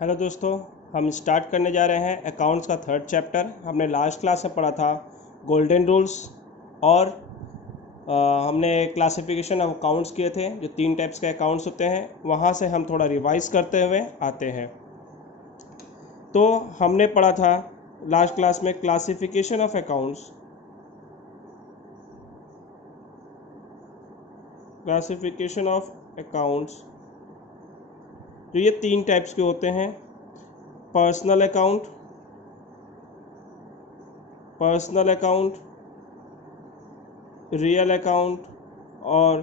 Hello दोस्तों, हम start करने जा रहे हैं अकाउंट्स का थर्ड चैप्टर। हमने लास्ट क्लास में पढ़ा था गोल्डन रूल्स और हमने क्लासिफिकेशन ऑफ अकाउंट्स किए थे, जो 3 टाइप्स के अकाउंट्स होते हैं। वहाँ से हम थोड़ा रिवाइज करते हुए आते हैं। तो हमने पढ़ा था लास्ट क्लास में classification of accounts. Classification of accounts जो ये 3 टाइप्स के होते हैं: पर्सनल अकाउंट, रियल अकाउंट और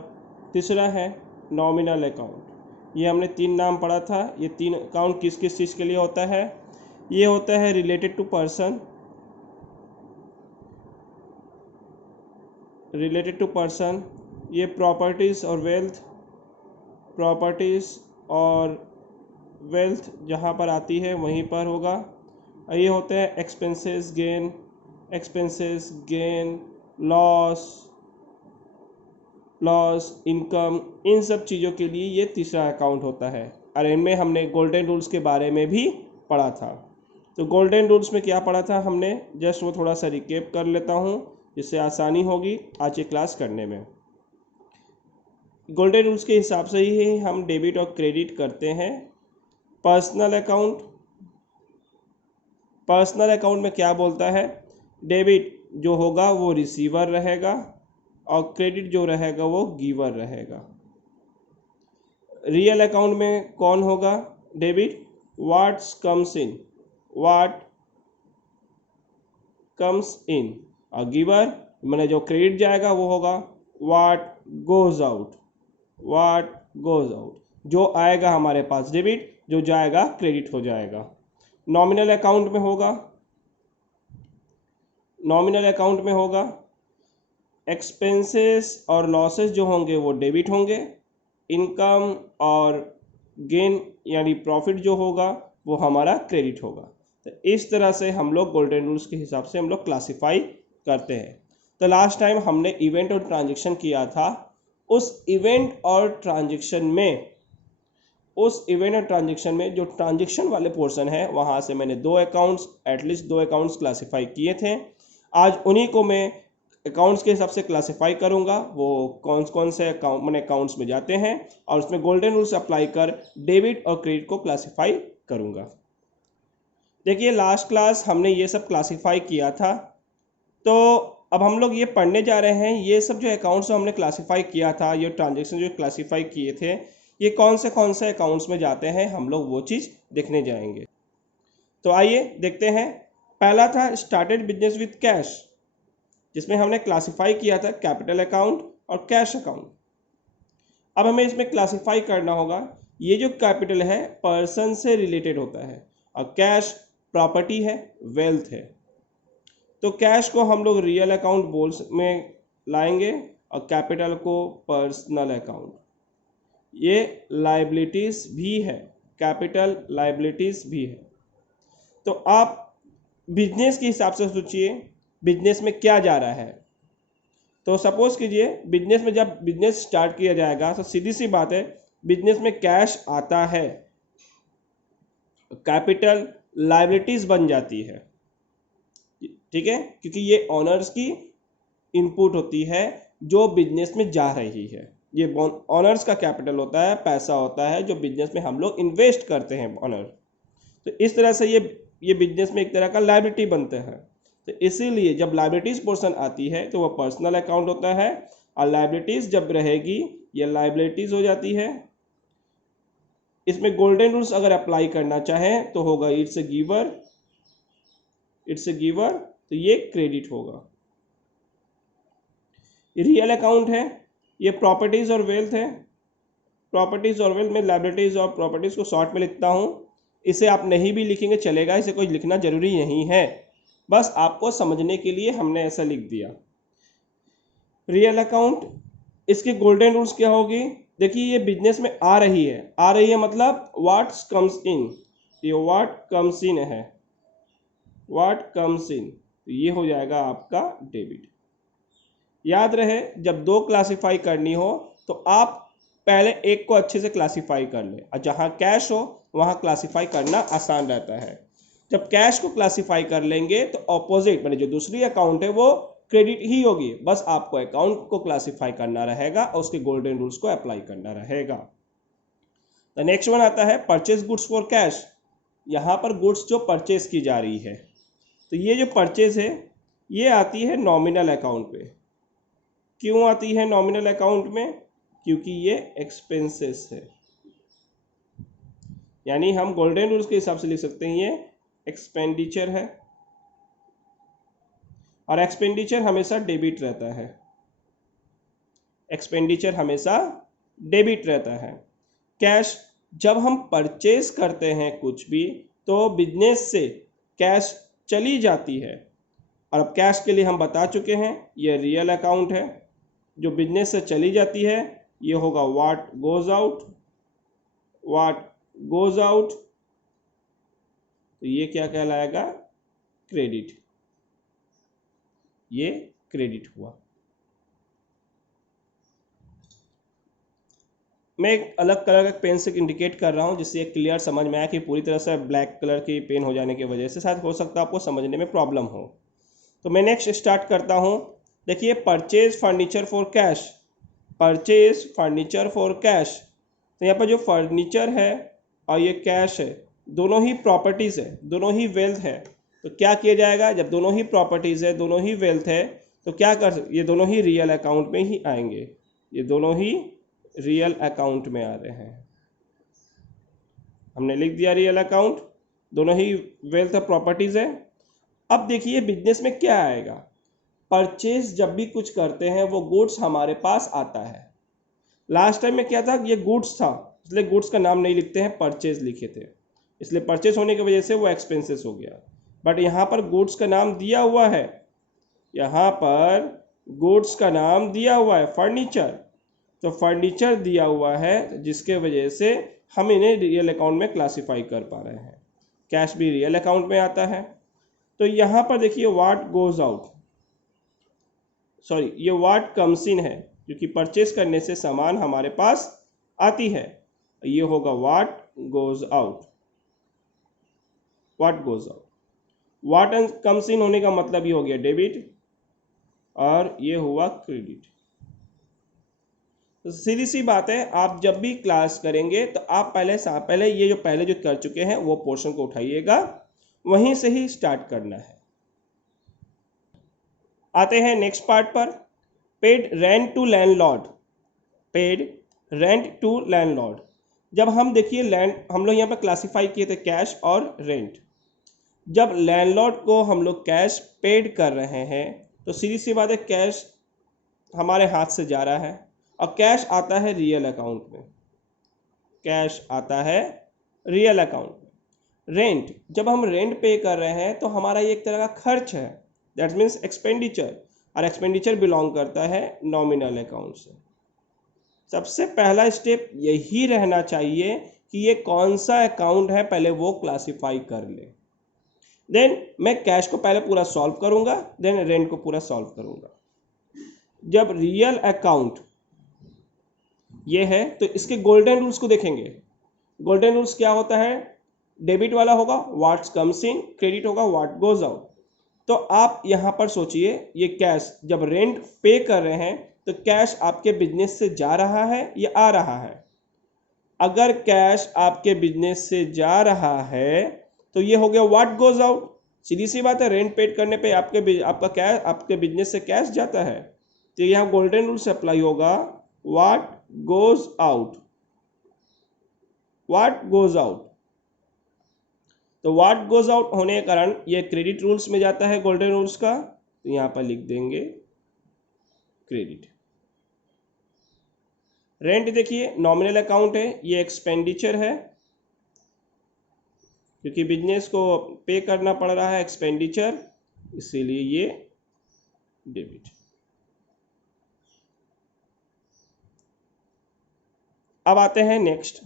तीसरा है नॉमिनल अकाउंट। ये हमने 3 नाम पढ़ा था। ये 3 अकाउंट किस किस चीज़ के लिए होता है? ये होता है रिलेटेड टू पर्सन, ये प्रॉपर्टीज़ और वेल्थ जहाँ पर आती है वहीं पर होगा। ये होते हैं एक्सपेंसेस गेन, लॉस, इनकम। इन सब चीज़ों के लिए ये तीसरा अकाउंट होता है। और इनमें हमने गोल्डन रूल्स के बारे में भी पढ़ा था। तो गोल्डन रूल्स में क्या पढ़ा था हमने, जस्ट वो थोड़ा सा रिकेप कर लेता हूँ जिससे आसानी होगी आज की क्लास करने में। गोल्डन रूल्स के हिसाब से ही हम डेबिट और क्रेडिट करते हैं। पर्सनल अकाउंट में क्या बोलता है? डेबिट जो होगा वो रिसीवर रहेगा और क्रेडिट जो रहेगा वो गिवर रहेगा। रियल अकाउंट में कौन होगा? डेबिट व्हाट कम्स इन और गिवर मैंने जो क्रेडिट जाएगा वो होगा व्हाट गोज आउट। जो आएगा हमारे पास डेबिट, जो जाएगा क्रेडिट हो जाएगा। नॉमिनल अकाउंट में होगा एक्सपेंसेस और लॉसेस जो होंगे वो डेबिट होंगे। इनकम और गेन यानी प्रॉफिट जो होगा वो हमारा क्रेडिट होगा। तो इस तरह से हम लोग गोल्डन रूल्स के हिसाब से हम लोग क्लासिफाई करते हैं। तो लास्ट टाइम हमने इवेंट और ट्रांजैक्शन किया था। उस इवेंट और ट्रांजैक्शन में जो ट्रांजैक्शन वाले पोर्शन है वहाँ से मैंने एटलीस्ट दो अकाउंट्स क्लासिफाई किए थे। आज उन्हीं को मैं अकाउंट्स के हिसाब से क्लासिफाई करूंगा। वो कौन से अकाउंट्स में जाते हैं और उसमें गोल्डन रूल्स अप्लाई कर डेबिट और क्रेडिट को क्लासिफाई करूंगा। देखिए, लास्ट क्लास हमने ये सब क्लासिफाई किया था। तो अब हम लोग ये पढ़ने जा रहे हैं, ये सब जो अकाउंट्स हमने क्लासिफाई किया था, ये ट्रांजेक्शन जो क्लासिफाई किए थे, ये कौन से अकाउंट्स में जाते हैं, हम लोग वो चीज़ देखने जाएंगे। तो आइए देखते हैं। पहला था स्टार्टेड बिजनेस विथ कैश, जिसमें हमने क्लासिफाई किया था कैपिटल अकाउंट और कैश अकाउंट। अब हमें इसमें क्लासिफाई करना होगा। ये जो कैपिटल है पर्सन से रिलेटेड होता है और कैश प्रॉपर्टी है, वेल्थ है। तो कैश को हम लोग रियल अकाउंट में लाएंगे और कैपिटल को पर्सनल अकाउंट। ये लाइबिलिटीज भी है, कैपिटल लाइबिलिटीज भी है। तो आप बिजनेस के हिसाब से सोचिए, बिजनेस में क्या जा रहा है। तो सपोज कीजिए बिजनेस में जब बिजनेस स्टार्ट किया जाएगा तो सीधी सी बात है, बिजनेस में कैश आता है, कैपिटल लाइबिलिटीज बन जाती है। ठीक है, क्योंकि ये ऑनर्स की इनपुट होती है जो बिजनेस में जा रही है। ये ऑनर्स का कैपिटल होता है, पैसा होता है जो बिजनेस में हम लोग इन्वेस्ट करते हैं ऑनर। तो इस तरह से ये बिजनेस में एक तरह का लाइबिलिटी बनता है। तो इसीलिए जब लाइबिलिटीज पोर्शन आती है तो वह पर्सनल अकाउंट होता है और लाइबिलिटीज जब रहेगी ये लाइबिलिटीज हो जाती है। इसमें गोल्डन रूल्स अगर अप्लाई करना चाहें तो होगा इट्स ए गिवर, तो ये क्रेडिट होगा। रियल अकाउंट है, ये प्रॉपर्टीज और वेल्थ है। प्रॉपर्टीज और वेल्थ में लाइबिलिटीज और प्रॉपर्टीज को शॉर्ट में लिखता हूँ। इसे आप नहीं भी लिखेंगे चलेगा, इसे कोई लिखना जरूरी नहीं है, बस आपको समझने के लिए हमने ऐसा लिख दिया। रियल अकाउंट, इसके गोल्डन रूल्स क्या होगी? देखिए, ये बिजनेस में आ रही है मतलब व्हाट कम्स इन, ये व्हाट कम्स इन, तो ये हो जाएगा आपका डेबिट। याद रहे, जब दो क्लासिफाई करनी हो तो आप पहले एक को अच्छे से क्लासीफाई कर ले, और जहाँ कैश हो वहाँ क्लासीफाई करना आसान रहता है। जब कैश को क्लासीफाई कर लेंगे तो ऑपोजिट मैंने जो दूसरी अकाउंट है वो क्रेडिट ही होगी, बस आपको अकाउंट को क्लासीफाई करना रहेगा और उसके गोल्डन रूल्स को अप्लाई करना रहेगा। द नेक्स्ट वन आता है परचेज गुड्स फॉर कैश। यहाँ पर गुड्स जो परचेज की जा रही है, तो ये जो परचेज है ये आती है नॉमिनल अकाउंट पे। क्यों आती है नॉमिनल अकाउंट में? क्योंकि ये एक्सपेंसेस है, यानी हम गोल्डन रूल्स के हिसाब से लिख सकते हैं ये एक्सपेंडिचर है, और एक्सपेंडिचर हमेशा डेबिट रहता है। एक्सपेंडिचर हमेशा डेबिट रहता है। कैश जब हम परचेज करते हैं कुछ भी तो बिजनेस से कैश चली जाती है, और अब कैश के लिए हम बता चुके हैं ये रियल अकाउंट है। जो बिजनेस से चली जाती है ये होगा what goes out. What goes out, तो ये क्या कहलाएगा? क्रेडिट। ये क्रेडिट हुआ। मैं एक अलग कलर का पेन से इंडिकेट कर रहा हूँ जिससे क्लियर समझ में आया कि पूरी तरह से ब्लैक कलर की पेन हो जाने की वजह से शायद हो सकता है आपको समझने में प्रॉब्लम हो। तो मैं नेक्स्ट स्टार्ट करता हूँ। देखिए purchase furniture for cash. Purchase furniture for cash, तो यहाँ पर जो फर्नीचर है और ये कैश है, दोनों ही प्रॉपर्टीज़ है, दोनों ही वेल्थ है। तो क्या किया जाएगा? जब दोनों ही प्रॉपर्टीज़ है, दोनों ही वेल्थ है, तो क्या ये दोनों ही रियल अकाउंट में ही आएंगे। ये दोनों ही रियल अकाउंट में आ रहे हैं। हमने लिख दिया रियल अकाउंट, दोनों ही वेल्थ और प्रॉपर्टीज़ है। अब देखिए बिजनेस में क्या आएगा। परचेज जब भी कुछ करते हैं वो गुड्स हमारे पास आता है। लास्ट टाइम में क्या था, ये गुड्स था इसलिए गुड्स का नाम नहीं लिखते हैं, परचेज लिखे थे, इसलिए परचेज होने की वजह से वो एक्सपेंसेस हो गया। बट यहाँ पर गुड्स का नाम दिया हुआ है, यहाँ पर गुड्स का नाम दिया हुआ है फर्नीचर। तो फर्नीचर दिया हुआ है जिसके वजह से हम इन्हें रियल अकाउंट में क्लासीफाई कर पा रहे हैं। कैश भी रियल अकाउंट में आता है। तो यहाँ पर देखिए व्हाट गोज आउट, सॉरी ये व्हाट कम्स इन है, क्योंकि परचेज करने से सामान हमारे पास आती है। ये होगा what goes out. What goes out, what comes इन होने का मतलब ये हो गया डेबिट, और ये हुआ क्रेडिट। तो सीधी सी बात है, आप जब भी क्लास करेंगे तो आप पहले ये जो कर चुके हैं वो पोर्शन को उठाइएगा, वहीं से ही स्टार्ट करना है। आते हैं नेक्स्ट पार्ट पर। Paid rent to landlord. Paid rent to landlord, जब हम देखिए लैंड हम लोग यहाँ पर क्लासीफाई किए थे कैश और रेंट। जब लैंडलॉर्ड को हम लोग कैश पेड कर रहे हैं तो सीधी सी बात है कैश हमारे हाथ से जा रहा है, और कैश आता है रियल अकाउंट में। कैश आता है रियल अकाउंट में। रेंट, जब हम रेंट पे कर रहे हैं तो हमारा ये एक तरह का खर्च है, दैट मीन्स एक्सपेंडिचर, और एक्सपेंडिचर बिलोंग करता है नॉमिनल अकाउंट से। सबसे पहला स्टेप यही रहना चाहिए कि ये कौन सा अकाउंट है पहले वो क्लासीफाई कर ले। देन मैं कैश को पहले पूरा सॉल्व करूंगा, देन रेंट को पूरा सॉल्व करूंगा। जब रियल अकाउंट ये है तो इसके गोल्डन रूल्स को देखेंगे। गोल्डन रूल्स क्या होता है? डेबिट वाला होगा व्हाट कम्स इन, क्रेडिट होगा व्हाट गोज आउट। तो आप यहाँ पर सोचिए ये कैश जब रेंट पे कर रहे हैं तो कैश आपके बिजनेस से जा रहा है या आ रहा है? अगर कैश आपके बिजनेस से जा रहा है तो ये हो गया व्हाट गोज आउट। सीधी सी बात है, रेंट पेड करने पे आपके बिजनेस से कैश जाता है, तो यहाँ गोल्डन रूल से अप्लाई होगा what goes out. What goes out, तो व्हाट गोज आउट होने के कारण ये क्रेडिट रूल्स में जाता है गोल्डन रूल्स का, तो यहाँ पर लिख देंगे क्रेडिट। रेंट देखिए नॉमिनल अकाउंट है, ये एक्सपेंडिचर है क्योंकि बिजनेस को पे करना पड़ रहा है एक्सपेंडिचर, इसीलिए ये डेबिट। अब आते हैं next,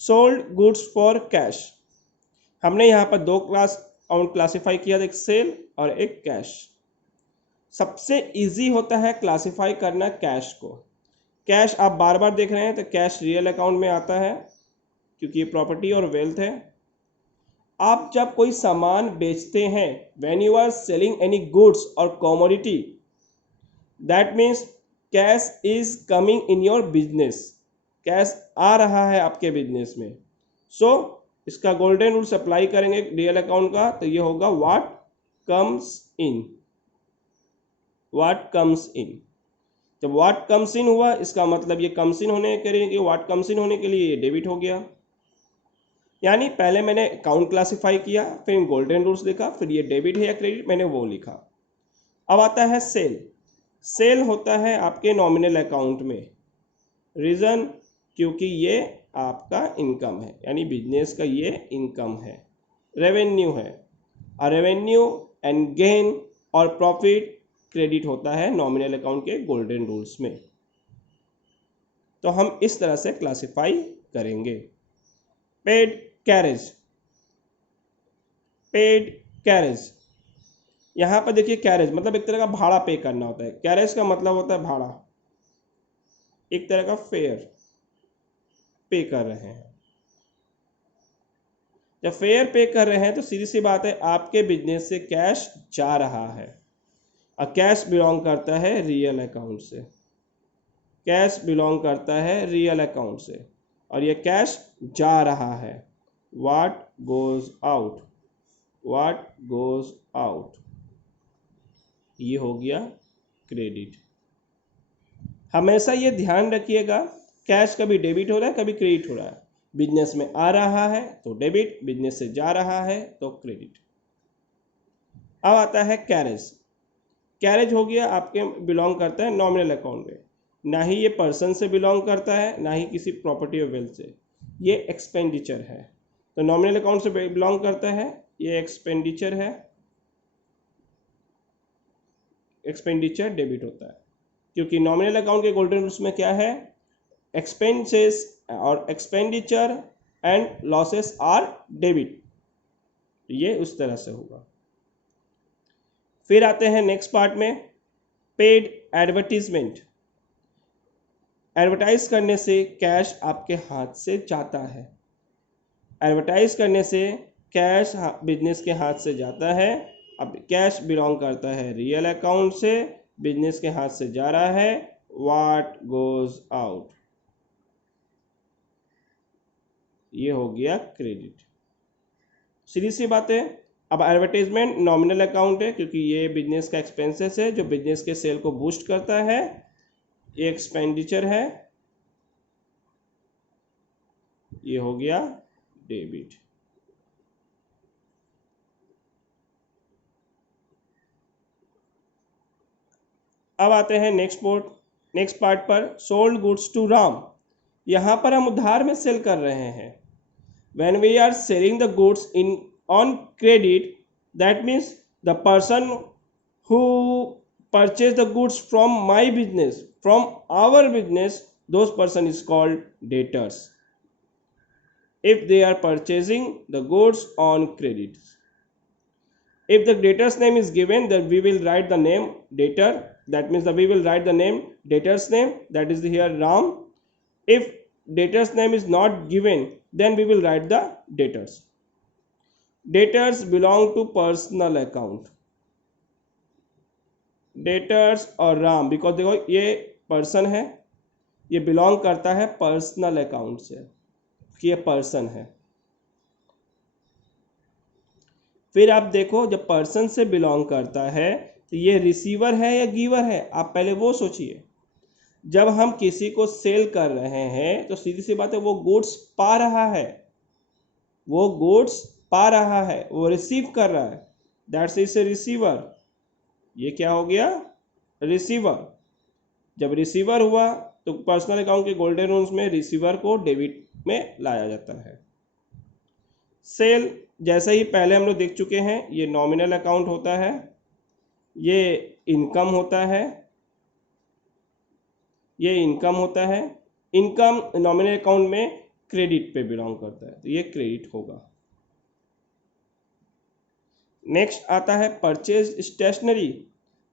sold goods for cash. हमने यहाँ पर दो क्लास अकाउंट क्लासीफाई किया, एक सेल और एक कैश। सबसे इजी होता है क्लासीफाई करना कैश को। कैश आप बार बार देख रहे हैं तो कैश रियल अकाउंट में आता है क्योंकि ये प्रॉपर्टी और वेल्थ है। आप जब कोई सामान बेचते हैं, when you are selling any goods और commodity, that means cash is coming in your business, cash आ रहा है आपके बिजनेस में। सो इसका गोल्डन रूल्स अप्लाई करेंगे रियल अकाउंट का, तो ये होगा what comes in, what comes in. जब व्हाट कम्स इन हुआ, इसका मतलब ये कम्स इन होने करेंगे, व्हाट कम्स इन होने के लिए ये डेबिट हो गया। यानी पहले मैंने अकाउंट क्लासिफाई किया, फिर गोल्डन रूल्स लिखा, फिर ये डेबिट है या क्रेडिट मैंने वो लिखा। अब आता है सेल। सेल होता है आपके नॉमिनल अकाउंट में, रीज़न क्योंकि ये आपका इनकम है, यानी बिजनेस का ये इनकम है, रेवेन्यू है। और रेवेन्यू एंड गेन और प्रॉफिट क्रेडिट होता है नॉमिनल अकाउंट के गोल्डन रूल्स में। तो हम इस तरह से क्लासिफाई करेंगे। पेड कैरेज, पेड कैरेज, यहाँ पर देखिए कैरेज मतलब एक तरह का भाड़ा पे करना होता है। कैरेज का मतलब होता है भाड़ा, एक तरह का फेयर पे कर रहे हैं। जब फेयर पे कर रहे हैं तो सीधी सी बात है आपके बिजनेस से कैश जा रहा है, और कैश बिलोंग करता है रियल अकाउंट से, कैश बिलोंग करता है रियल अकाउंट से, और ये कैश जा रहा है। What goes out, what goes out, ये हो गया क्रेडिट। हमेशा ये ध्यान रखिएगा, कैश कभी डेबिट हो रहा है कभी क्रेडिट हो रहा है। बिजनेस में आ रहा है तो डेबिट, बिजनेस से जा रहा है तो क्रेडिट। अब आता है कैरेज। कैरेज हो गया आपके बिलोंग करता है नॉमिनल अकाउंट में, ना ही ये पर्सन से बिलोंग करता है ना ही किसी प्रॉपर्टी और वेल्थ से, ये एक्सपेंडिचर है। तो नॉमिनल अकाउंट से बिलोंग करता है, ये एक्सपेंडिचर है, एक्सपेंडिचर डेबिट होता है क्योंकि नॉमिनल अकाउंट के गोल्डन रूल्स में क्या है, एक्सपेंसेस और expenditure and losses are debit, ये उस तरह से होगा। फिर आते हैं नेक्स्ट पार्ट में, पेड एडवर्टीजमेंट। एडवर्टाइज करने से कैश आपके हाथ से जाता है, एडवर्टाइज करने से कैश बिजनेस के हाथ से जाता है। अब कैश बिलोंग करता है रियल अकाउंट से, बिजनेस के हाथ से जा रहा है, व्हाट गोज आउट, ये हो गया क्रेडिट। सीधी सी बात है। अब एडवर्टाइजमेंट नॉमिनल अकाउंट है क्योंकि ये बिजनेस का एक्सपेंसेस है जो बिजनेस के सेल को बूस्ट करता है, ये एक्सपेंडिचर है, ये हो गया डेबिट। अब आते हैं नेक्स्ट पार्ट पर, सोल्ड गुड्स टू राम। यहाँ पर हम उधार में सेल कर रहे हैं। When we are selling the goods in on credit, that means the person who purchase the goods from my business, from our business, those person is called debtors if they are purchasing the goods on credit. If the debtor's name is given, then we will write the name debtor, that means that we will write the name debtor's name, that is here Ram. If debtor's name is not given, then we will write the debtors. Debtors belong to personal account, debtors और Ram, because देखो ये person है, ये belong करता है personal account से, ये person है। फिर आप देखो जब पर्सन से बिलोंग करता है तो ये रिसीवर है या गिवर है, आप पहले वो सोचिए। जब हम किसी को सेल कर रहे हैं तो सीधी सी बात है वो गुड्स पा रहा है, वो गुड्स पा रहा है, वो रिसीव कर रहा है, दैट्स इज ए रिसीवर। ये क्या हो गया, रिसीवर। जब रिसीवर हुआ तो पर्सनल अकाउंट के गोल्डन रूल्स में रिसीवर को डेबिट में लाया जाता है। सेल जैसे ही पहले हम लोग देख चुके हैं, ये नॉमिनल अकाउंट होता है, ये इनकम होता है, ये इनकम होता है। इनकम नॉमिनल अकाउंट में क्रेडिट पे बिलोंग करता है, तो ये क्रेडिट होगा। नेक्स्ट आता है परचेज स्टेशनरी।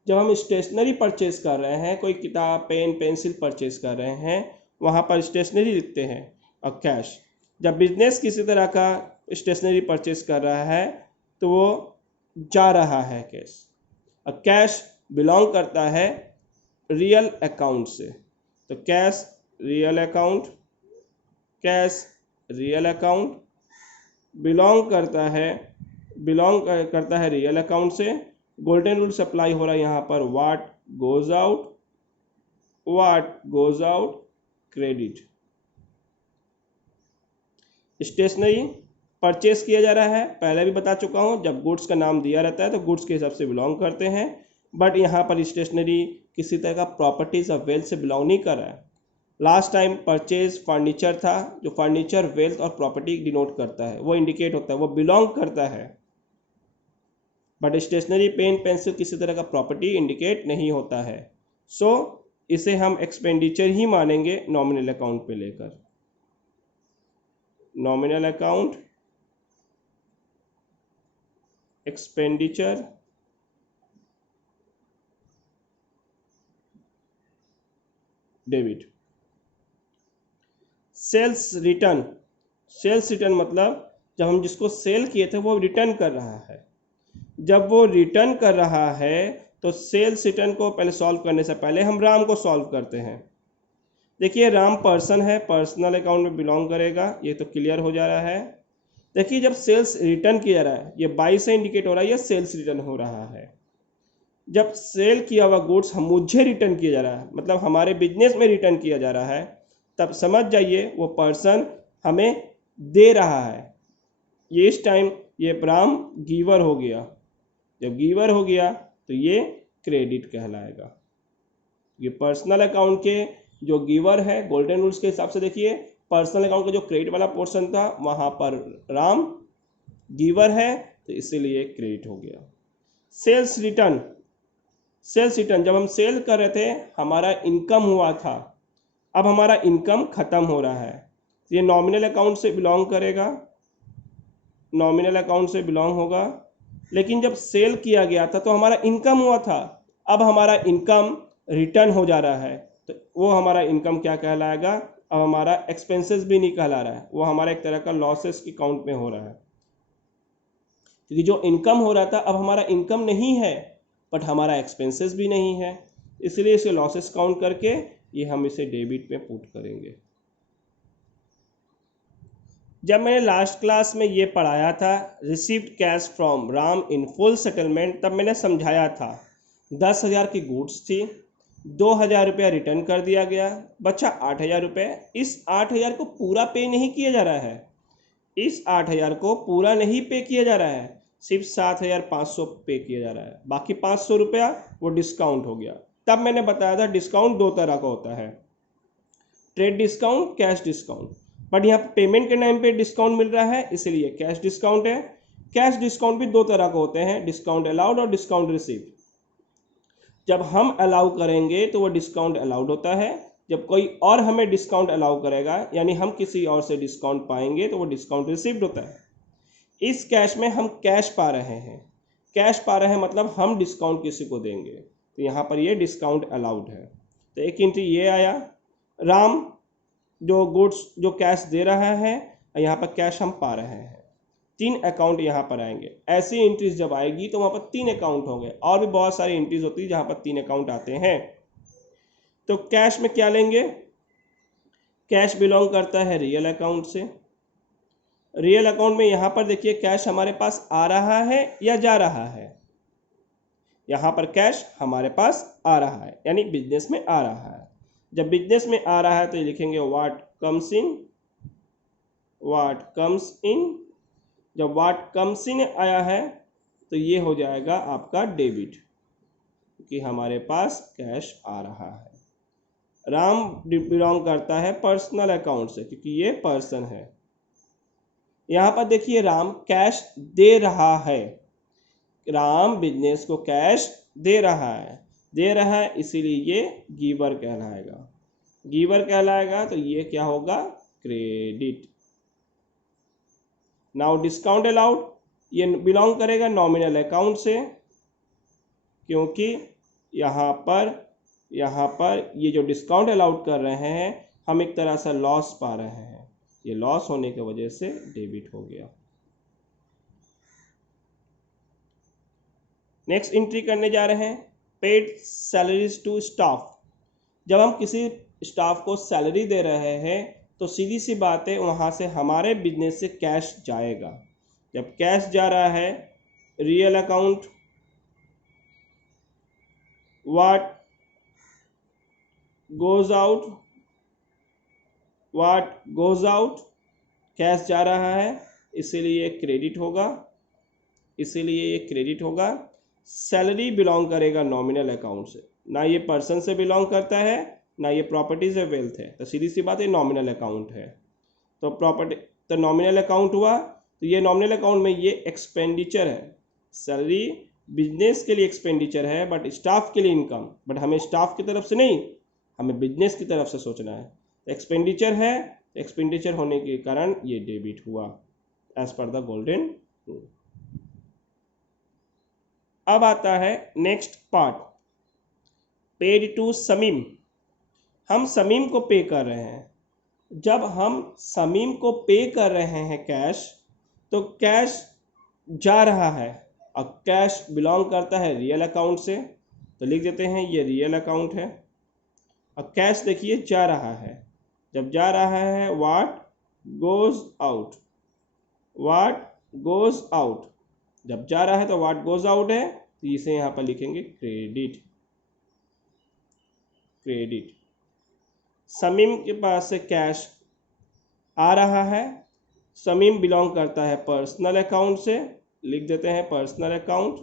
जब हम स्टेशनरी परचेज कर रहे हैं, कोई किताब पेन पेंसिल परचेज कर रहे हैं, वहाँ पर स्टेशनरी लिखते हैं और कैश। जब बिजनेस किसी तरह का स्टेशनरी परचेज कर रहा है तो वो जा रहा है कैश, और कैश बिलोंग करता है रियल अकाउंट से। तो cash real account, cash real account belong करता है रियल अकाउंट से। गोल्डन रूल अप्लाई हो रहा है यहाँ पर, what goes out credit. Stationery purchase किया जा रहा है, पहले भी बता चुका हूँ, जब गुड्स का नाम दिया रहता है तो गुड्स के हिसाब से बिलोंग करते हैं। बट यहाँ पर स्टेशनरी किसी तरह का प्रॉपर्टीज ऑफ वेल्थ से बिलोंग नहीं कर रहा है। लास्ट टाइम परचेज फर्नीचर था, जो फर्नीचर वेल्थ और प्रॉपर्टी डिनोट करता है, वो इंडिकेट होता है, वो बिलोंग करता है। बट स्टेशनरी पेन पेंसिल किसी तरह का प्रॉपर्टी इंडिकेट नहीं होता है। सो इसे हम एक्सपेंडिचर ही मानेंगे नॉमिनल अकाउंट पे लेकर। Nominal account expenditure debit. Sales return मतलब जब हम जिसको सेल किए थे वो रिटर्न कर रहा है। जब वो रिटर्न कर रहा है तो सेल्स रिटर्न को पहले सॉल्व करने से पहले हम राम को सॉल्व करते हैं। देखिए राम पर्सन है, पर्सनल अकाउंट में बिलोंग करेगा, ये तो क्लियर हो जा रहा है। देखिए जब सेल्स रिटर्न किया जा रहा है, ये बाई से इंडिकेट हो रहा है, ये सेल्स रिटर्न हो रहा है। जब सेल किया हुआ गुड्स हम मुझे रिटर्न किया जा रहा है, मतलब हमारे बिजनेस में रिटर्न किया जा रहा है, तब समझ जाइए वो पर्सन हमें दे रहा है। ये इस टाइम ये राम गिवर हो गया। जब गिवर हो गया तो ये क्रेडिट कहलाएगा। ये पर्सनल अकाउंट के जो गिवर है, गोल्डन रूल्स के हिसाब से देखिए, पर्सनल अकाउंट का जो क्रेडिट वाला पोर्शन था वहाँ पर राम गिवर है, तो इसीलिए क्रेडिट हो गया। सेल्स रिटर्न जब हम सेल कर रहे थे हमारा इनकम हुआ था, अब हमारा इनकम खत्म हो रहा है, ये नॉमिनल अकाउंट से बिलोंग करेगा, नॉमिनल अकाउंट से बिलोंग होगा। लेकिन जब सेल किया गया था तो हमारा इनकम हुआ था, अब हमारा इनकम रिटर्न हो जा रहा है, तो वो हमारा इनकम क्या कहलाएगा, अब हमारा एक्सपेंसेस भी नहीं कहला रहा है, वो हमारा एक तरह का लॉसेस की काउंट में हो रहा है। क्योंकि जो इनकम हो रहा था अब हमारा इनकम नहीं है, बट हमारा एक्सपेंसेस भी नहीं है, इसलिए इसे लॉसेस काउंट करके ये हम इसे डेबिट में पुट करेंगे। जब मैंने लास्ट क्लास में ये पढ़ाया था received cash from Ram in full settlement, तब मैंने समझाया था 10,000 की गुड्स थी, 2,000 रुपया रिटर्न कर दिया गया, बचा 8,000 रुपये। इस 8,000 को पूरा पे नहीं किया जा रहा है, इस 8,000 को पूरा नहीं पे किया जा रहा है, सिर्फ 7,500 पे किया जा रहा है, बाकी 500 रुपया वो डिस्काउंट हो गया। तब मैंने बताया था डिस्काउंट दो तरह का होता है, trade discount, cash discount. But यहाँ पेमेंट के टाइम पे डिस्काउंट मिल रहा है इसलिए कैश डिस्काउंट है। कैश डिस्काउंट भी दो तरह के होते हैं, डिस्काउंट अलाउड और डिस्काउंट रिसीव। जब हम अलाउ करेंगे तो वो डिस्काउंट अलाउड होता है, जब कोई और हमें डिस्काउंट अलाउ करेगा यानी हम किसी और से डिस्काउंट पाएंगे तो वो डिस्काउंट रिसीव्ड होता है। इस कैश में हम कैश पा रहे हैं, कैश पा रहे हैं मतलब हम डिस्काउंट किसी को देंगे, तो यहाँ पर ये डिस्काउंट अलाउड है। तो एक एंट्री ये आया, राम जो गुड्स जो कैश दे रहा है, यहाँ पर कैश हम पा रहे हैं। 3 अकाउंट यहाँ पर आएंगे, ऐसी एंट्रीज जब आएगी तो वहाँ पर 3 अकाउंट होंगे, और भी बहुत सारी एंट्रीज होती है जहाँ पर 3 अकाउंट आते हैं। तो कैश में क्या लेंगे, कैश बिलोंग करता है रियल अकाउंट से। रियल अकाउंट में यहाँ पर देखिए कैश हमारे पास आ रहा है या जा रहा है, यहाँ पर कैश हमारे पास आ रहा है यानी बिजनेस में आ रहा है। जब बिजनेस में आ रहा है तो ये लिखेंगे व्हाट कम्स इन। जब व्हाट कम्स इन आया है तो ये हो जाएगा आपका डेबिट, क्योंकि हमारे पास कैश आ रहा है। राम बिलोंग करता है पर्सनल अकाउंट से क्योंकि ये पर्सन है। यहाँ पर देखिए राम कैश दे रहा है, राम बिजनेस को कैश दे रहा है इसीलिए ये गिवर कहलाएगा, तो ये क्या होगा, क्रेडिट। नाउ डिस्काउंट अलाउड, ये बिलोंग करेगा नॉमिनल अकाउंट से, क्योंकि यहाँ पर ये जो डिस्काउंट अलाउड कर रहे हैं हम एक तरह से लॉस पा रहे हैं, ये लॉस होने की वजह से डेबिट हो गया। नेक्स्ट एंट्री करने जा रहे हैं पेड सैलरीज टू स्टाफ। जब हम किसी स्टाफ को सैलरी दे रहे हैं तो सीधी सी बात है वहाँ से हमारे बिजनेस से कैश जाएगा। जब कैश जा रहा है real account what goes out, cash जा रहा है इसीलिए क्रेडिट होगा। सैलरी बिलोंग करेगा नॉमिनल अकाउंट से, ना ये पर्सन से बिलोंग करता है ना ये प्रॉपर्टी से वेल्थ है, तो सीधी सी बात है नॉमिनल अकाउंट है। तो प्रॉपर्टी तो नॉमिनल अकाउंट हुआ, तो ये नॉमिनल अकाउंट में ये एक्सपेंडिचर है। सैलरी बिजनेस के लिए एक्सपेंडिचर है बट स्टाफ के लिए इनकम, बट हमें स्टाफ की तरफ से नहीं, हमें बिजनेस की तरफ से सोचना है। एक्सपेंडिचर है, एक्सपेंडिचर होने के कारण ये डेबिट हुआ as per the golden rule. अब आता है next part, paid to Sameem. हम समीम को पे कर रहे हैं। जब हम समीम को पे कर रहे हैं कैश, तो कैश जा रहा है और कैश बिलोंग करता है रियल अकाउंट से, तो लिख देते हैं ये रियल अकाउंट है। और कैश देखिए जा रहा है, जब जा रहा है व्हाट गोज आउट, जब जा रहा है तो व्हाट गोज आउट है, तो इसे यहाँ पर लिखेंगे क्रेडिट। समीम के पास से कैश आ रहा है, समीम बिलोंग करता है पर्सनल अकाउंट से, लिख देते हैं पर्सनल अकाउंट।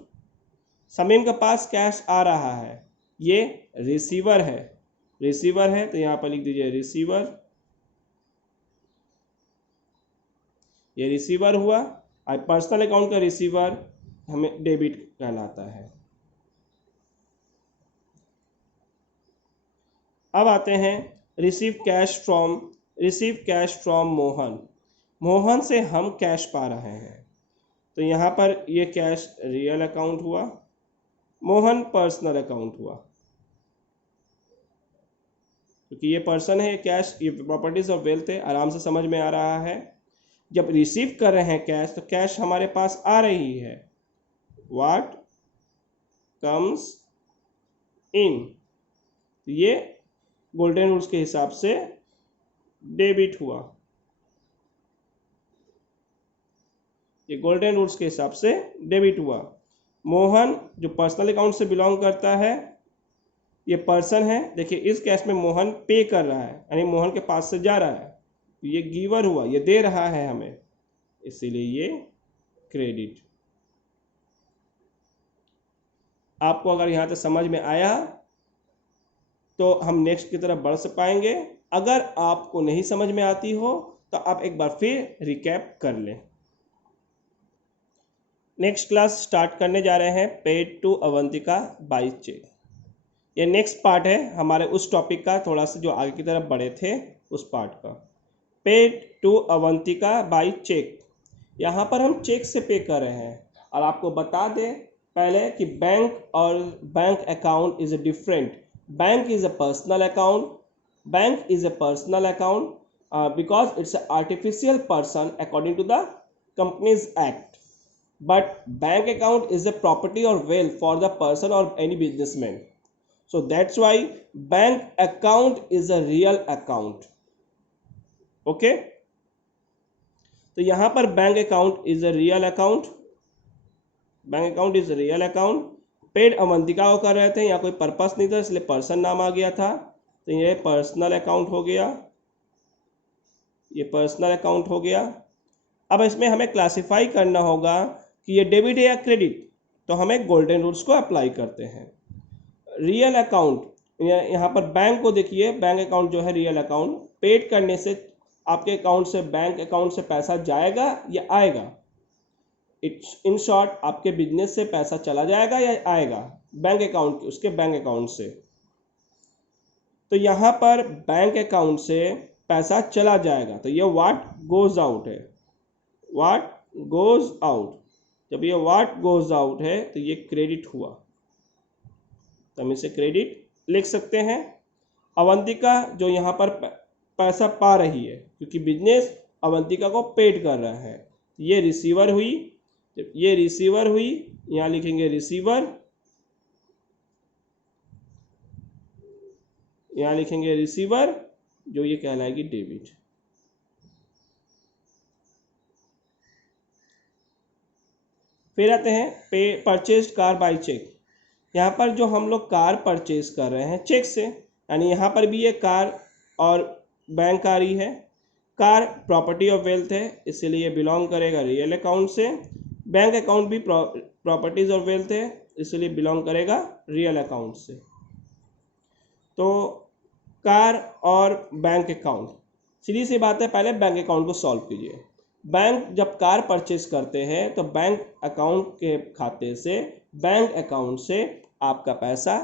समीम के पास कैश आ रहा है, ये रिसीवर है तो यहाँ पर लिख दीजिए रिसीवर, ये रिसीवर हुआ। और पर्सनल अकाउंट का रिसीवर हमें डेबिट कहलाता है। अब आते हैं रिसीव कैश फ्रॉम मोहन से हम कैश पा रहे हैं, तो यहाँ पर ये कैश रियल अकाउंट हुआ, मोहन पर्सनल अकाउंट हुआ, क्योंकि ये पर्सन है, ये कैश, ये प्रॉपर्टीज ऑफ वेल्थ है, आराम से समझ में आ रहा है। जब रिसीव कर रहे हैं कैश, तो कैश हमारे पास आ रही है, व्हाट कम्स इन, ये गोल्डन रूल्स के हिसाब से डेबिट हुआ, ये गोल्डन रूल्स के हिसाब से डेबिट हुआ। मोहन जो पर्सनल अकाउंट से बिलोंग करता है, ये पर्सन है, देखिए इस केस में मोहन पे कर रहा है यानी मोहन के पास से जा रहा है, तो ये गिवर हुआ, ये दे रहा है हमें, इसीलिए ये क्रेडिट। आपको अगर यहाँ तक समझ में आया तो हम नेक्स्ट की तरफ बढ़ से पाएंगे। अगर आपको नहीं समझ में आती हो तो आप एक बार फिर रिकैप कर लें। नेक्स्ट क्लास स्टार्ट करने जा रहे हैं paid to Avantika by cheque. ये नेक्स्ट पार्ट है हमारे उस टॉपिक का, थोड़ा सा जो आगे की तरफ बढ़े थे उस पार्ट का। Paid to Avantika by cheque, यहाँ पर हम चेक से पे कर रहे हैं। और आपको बता दें पहले कि बैंक और bank account is different. Bank is a personal account, because it's an artificial person according to the Companies Act, but bank account is a property or wealth for the person or any businessman, so that's why bank account is a real account. Okay, तो यहाँ पर bank account is a real account, paid Avantika को कर रहे थे, यहाँ कोई purpose नहीं था इसलिए पर्सन नाम आ गया था, तो ये पर्सनल अकाउंट हो गया, ये पर्सनल अकाउंट हो गया। अब इसमें हमें क्लासिफाई करना होगा कि ये डेबिट है या क्रेडिट, तो हमें गोल्डन रूल्स को अप्लाई करते हैं। रियल अकाउंट, यहाँ पर बैंक को देखिए, बैंक अकाउंट जो है रियल अकाउंट, पेड करने से आपके अकाउंट से बैंक अकाउंट से पैसा जाएगा या आएगा, इन शॉर्ट आपके बिजनेस से पैसा चला जाएगा या आएगा बैंक अकाउंट, उसके बैंक अकाउंट से। तो यहाँ पर बैंक अकाउंट से पैसा चला जाएगा, तो ये व्हाट गोज आउट है, व्हाट गोज आउट। जब ये व्हाट गोज आउट है तो ये क्रेडिट हुआ, तो हम इसे क्रेडिट लिख सकते हैं। अवंतिका जो यहाँ पर पैसा पा रही है, क्योंकि बिजनेस अवंतिका को पेड कर रहा है, ये रिसीवर हुई। ये रिसीवर हुई, यहाँ लिखेंगे रिसीवर, यहाँ लिखेंगे रिसीवर, जो ये कहलाएगी डेबिट। फिर आते हैं पे परचेज कार बाय चेक। यहाँ पर जो हम लोग कार परचेज कर रहे हैं चेक से, यानी यहाँ पर भी ये कार और बैंक आ रही है। कार प्रॉपर्टी ऑफ वेल्थ है, इसीलिए बिलोंग करेगा रियल अकाउंट से। बैंक अकाउंट भी प्रॉपर्टीज ऑफ वेल्थ है, इसलिए बिलोंग करेगा रियल अकाउंट से। तो कार और बैंक अकाउंट, सीधी सी बात है, पहले बैंक अकाउंट को सॉल्व कीजिए। बैंक जब कार परचेज करते हैं तो बैंक अकाउंट के खाते से, बैंक अकाउंट से आपका पैसा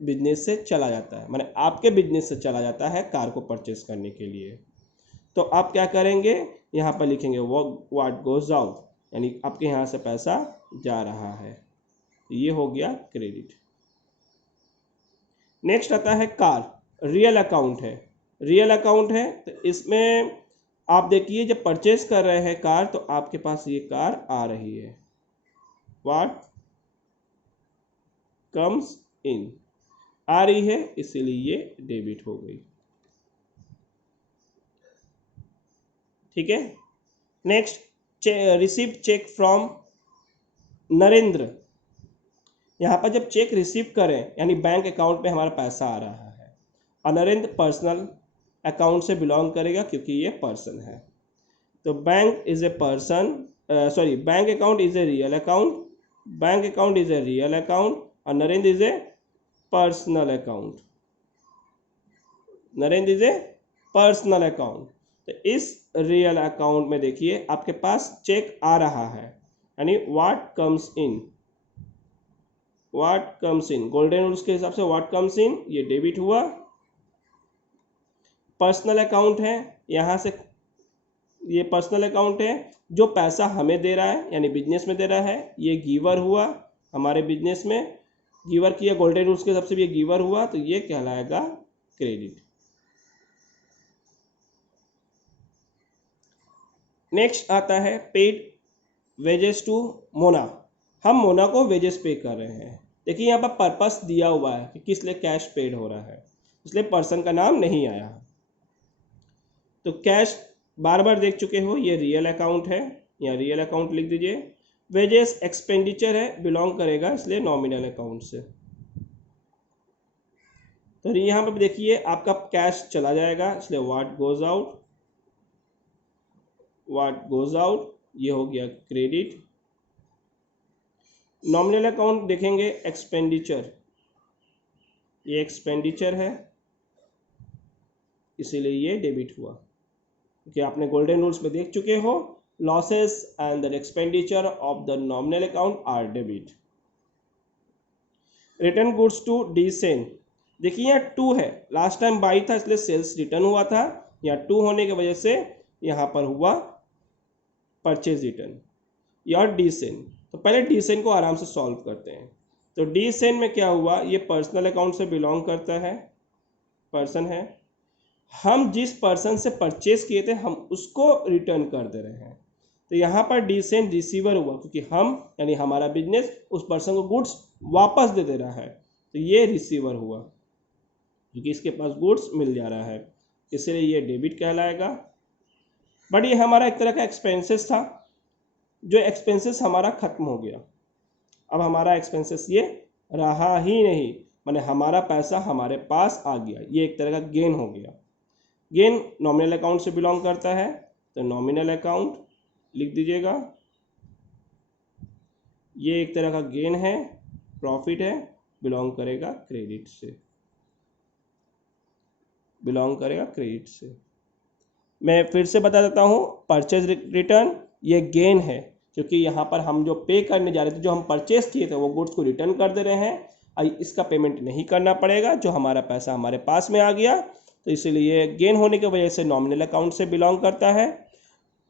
बिजनेस से चला जाता है, माने आपके बिजनेस से चला जाता है कार को परचेज करने के लिए। तो आप क्या करेंगे, यहाँ पर लिखेंगे व्हाट गोज आउट, यानी आपके यहाँ से पैसा जा रहा है, ये हो गया क्रेडिट। नेक्स्ट आता है कार, रियल अकाउंट है। रियल अकाउंट है तो इसमें आप देखिए जब परचेज कर रहे हैं कार तो आपके पास ये कार आ रही है, व्हाट कम्स इन आ रही है, इसीलिए ये डेबिट हो गई। ठीक है। Next receive cheque from Narendra. यहाँ पर जब चेक रिसीव करें यानी बैंक अकाउंट में हमारा पैसा आ रहा है, और नरेंद्र पर्सनल अकाउंट से बिलोंग करेगा क्योंकि ये पर्सन है। तो bank is a person, sorry bank account is a real account, bank account is a real account और Narendra is a personal account, Narendra is a personal account. तो इस रियल अकाउंट में देखिए आपके पास चेक आ रहा है, यानी what comes in, what comes in golden rules के हिसाब से व्हाट कम्स इन ये डेबिट हुआ। पर्सनल अकाउंट है, यहाँ से ये पर्सनल अकाउंट है, जो पैसा हमें दे रहा है यानी बिजनेस में दे रहा है, ये गिवर हुआ, हमारे बिजनेस में गिवर किया, गोल्डन रूल्स के हिसाब से भी ये गिवर हुआ, तो ये कहलाएगा क्रेडिट। नेक्स्ट आता है पेड वेजेस टू मोना। हम मोना को वेजेस पे कर रहे हैं। देखिए यहाँ पर पर्पस दिया हुआ है कि किस लिए कैश पेड हो रहा है, इसलिए पर्सन का नाम नहीं आया। तो कैश बार बार देख चुके हो, ये रियल अकाउंट है, या रियल अकाउंट लिख दीजिए। वेजेस एक्सपेंडिचर है, बिलोंग करेगा इसलिए नॉमिनल अकाउंट से। तो यहाँ पर देखिए आपका कैश चला जाएगा, इसलिए what goes out, what goes out ये हो गया क्रेडिट। नॉमिनल अकाउंट देखेंगे एक्सपेंडिचर, ये एक्सपेंडिचर है इसीलिए ये डेबिट हुआ, क्योंकि आपने गोल्डन रूल्स में देख चुके हो, losses and the expenditure of the nominal account are debit. Return goods to डीसेन, देखिए यहाँ 2 है, लास्ट टाइम बाई था इसलिए सेल्स रिटर्न हुआ था, यहाँ 2 होने की वजह से यहाँ पर हुआ परचेज रिटर्न या डीसेन। तो पहले डीसेन को आराम से सॉल्व करते हैं। तो डीसेन में क्या हुआ, ये पर्सनल अकाउंट से बिलोंग करता है, पर्सन है, हम जिस पर्सन से परचेज किए थे हम उसको रिटर्न कर दे रहे हैं। तो यहाँ पर डीसेन रिसीवर हुआ, क्योंकि हम यानी हमारा बिजनेस उस पर्सन को गुड्स वापस दे रहा है, तो ये रिसीवर हुआ क्योंकि इसके पास गुड्स मिल जा रहा है, इसलिए ये डेबिट कहलाएगा। बट ये हमारा एक तरह का एक्सपेंसेस था, जो एक्सपेंसेस हमारा खत्म हो गया, अब हमारा एक्सपेंसेस ये रहा ही नहीं, माने हमारा पैसा हमारे पास आ गया, ये एक तरह का गेन हो गया। गेन नॉमिनल अकाउंट से बिलोंग करता है, तो नॉमिनल अकाउंट लिख दीजिएगा, ये एक तरह का गेन है, प्रॉफिट है, बिलोंग करेगा क्रेडिट से, बिलोंग करेगा क्रेडिट से। मैं फिर से बता देता हूँ, परचेज रिटर्न ये गेन है, क्योंकि यहाँ पर हम जो पे करने जा रहे थे, जो हम परचेज किए थे वो गुड्स को रिटर्न कर दे रहे हैं, इसका पेमेंट नहीं करना पड़ेगा, जो हमारा पैसा हमारे पास में आ गया, तो इसीलिए गेन होने की वजह से नॉमिनल अकाउंट से बिलोंग करता है,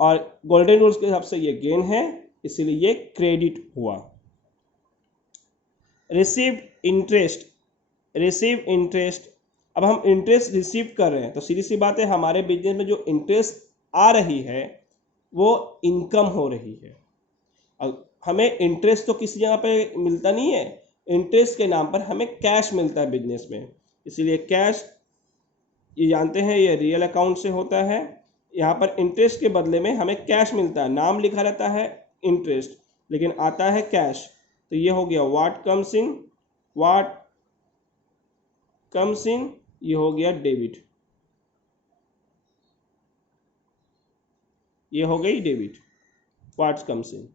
और गोल्डन रूल्स के हिसाब से ये गेन है, इसीलिए ये क्रेडिट हुआ। Received interest, receive interest. अब हम इंटरेस्ट रिसीव कर रहे हैं तो सीधी सी बात है हमारे बिजनेस में जो इंटरेस्ट आ रही है वो इनकम हो रही है। अब हमें इंटरेस्ट तो किसी जगह पे मिलता नहीं है, इंटरेस्ट के नाम पर हमें कैश मिलता है बिजनेस में, इसीलिए कैश ये जानते हैं ये रियल अकाउंट से होता है। यहाँ पर इंटरेस्ट के बदले में हमें कैश मिलता है, नाम लिखा रहता है इंटरेस्ट लेकिन आता है कैश। तो ये हो गया what comes in, what comes इन, ये हो गया डेबिट, ये हो गई डेबिट, व्हाट कम्स इन।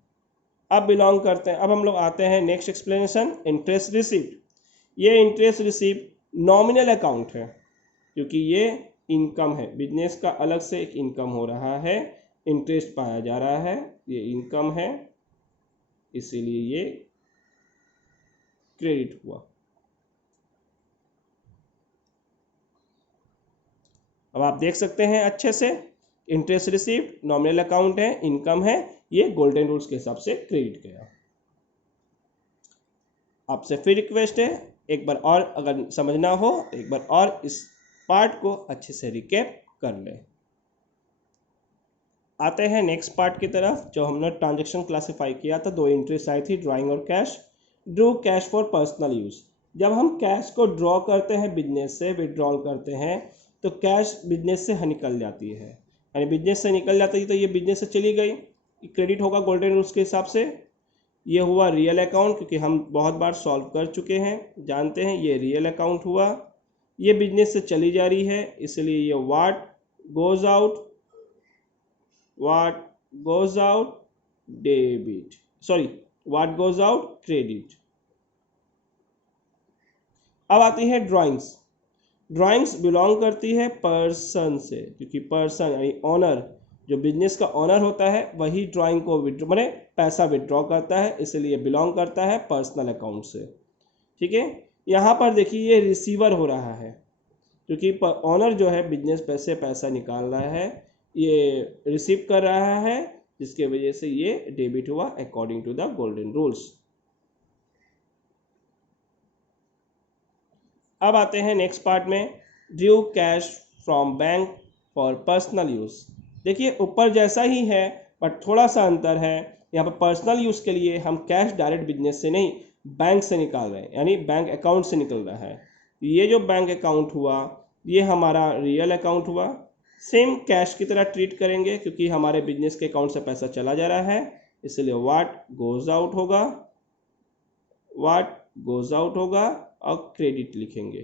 अब बिलोंग करते हैं, अब हम लोग आते हैं नेक्स्ट एक्सप्लेनेशन, इंटरेस्ट रिसीप्ट। ये इंटरेस्ट रिसीप्ट नॉमिनल अकाउंट है क्योंकि ये इनकम है, बिजनेस का अलग से एक इनकम हो रहा है, इंटरेस्ट पाया जा रहा है, ये इनकम है इसीलिए ये क्रेडिट हुआ। अब आप देख सकते हैं अच्छे से, इंटरेस्ट रिसीव्ड नॉमिनल अकाउंट है, इनकम है, ये गोल्डन रूल्स के हिसाब से क्रेडिट गया। आपसे फिर रिक्वेस्ट है एक बार और अगर समझना हो तो एक बार और इस पार्ट को अच्छे से रिकैप कर लें। आते हैं नेक्स्ट पार्ट की तरफ जो हमने ट्रांजैक्शन क्लासिफाई किया था, दो एंट्रीज आई थी ड्राइंग और cash. Drew cash for personal use, जब हम कैश को ड्रॉ करते हैं बिजनेस से, विड्रॉल करते हैं तो कैश बिजनेस से निकल जाती है, यानी बिजनेस से निकल जाती है तो ये बिजनेस से चली गई, क्रेडिट होगा गोल्डन रूल्स के हिसाब से। ये हुआ रियल अकाउंट क्योंकि हम बहुत बार सॉल्व कर चुके हैं, जानते हैं ये रियल अकाउंट हुआ। ये बिजनेस से चली जा रही है इसलिए ये what goes out, what goes out debit, sorry what goes out credit. अब आती है ड्राइंग्स। ड्राइंग्स बिलोंग करती है पर्सन से क्योंकि पर्सन यानी ऑनर, जो बिजनेस का ऑनर होता है वही ड्राइंग को विड्रॉ मैंने पैसा विड्रॉ करता है, इसलिए बिलोंग करता है पर्सनल अकाउंट से। ठीक है, यहाँ पर देखिए ये रिसीवर हो रहा है क्योंकि ऑनर जो है बिजनेस पैसे पैसा निकाल रहा है, ये रिसीव कर रहा है जिसके वजह से ये डेबिट हुआ according to the golden rules. अब आते हैं नेक्स्ट पार्ट में, drew cash from bank for personal use. देखिए ऊपर जैसा ही है बट थोड़ा सा अंतर है, यहाँ पर पर्सनल यूज़ के लिए हम कैश डायरेक्ट बिजनेस से नहीं बैंक से निकाल रहे हैं, यानी बैंक अकाउंट से निकल रहा है। ये जो बैंक अकाउंट हुआ ये हमारा रियल अकाउंट हुआ, सेम कैश की तरह ट्रीट करेंगे क्योंकि हमारे बिजनेस के अकाउंट से पैसा चला जा रहा है, इसलिए व्हाट गोज आउट होगा, व्हाट गोज आउट होगा और क्रेडिट लिखेंगे,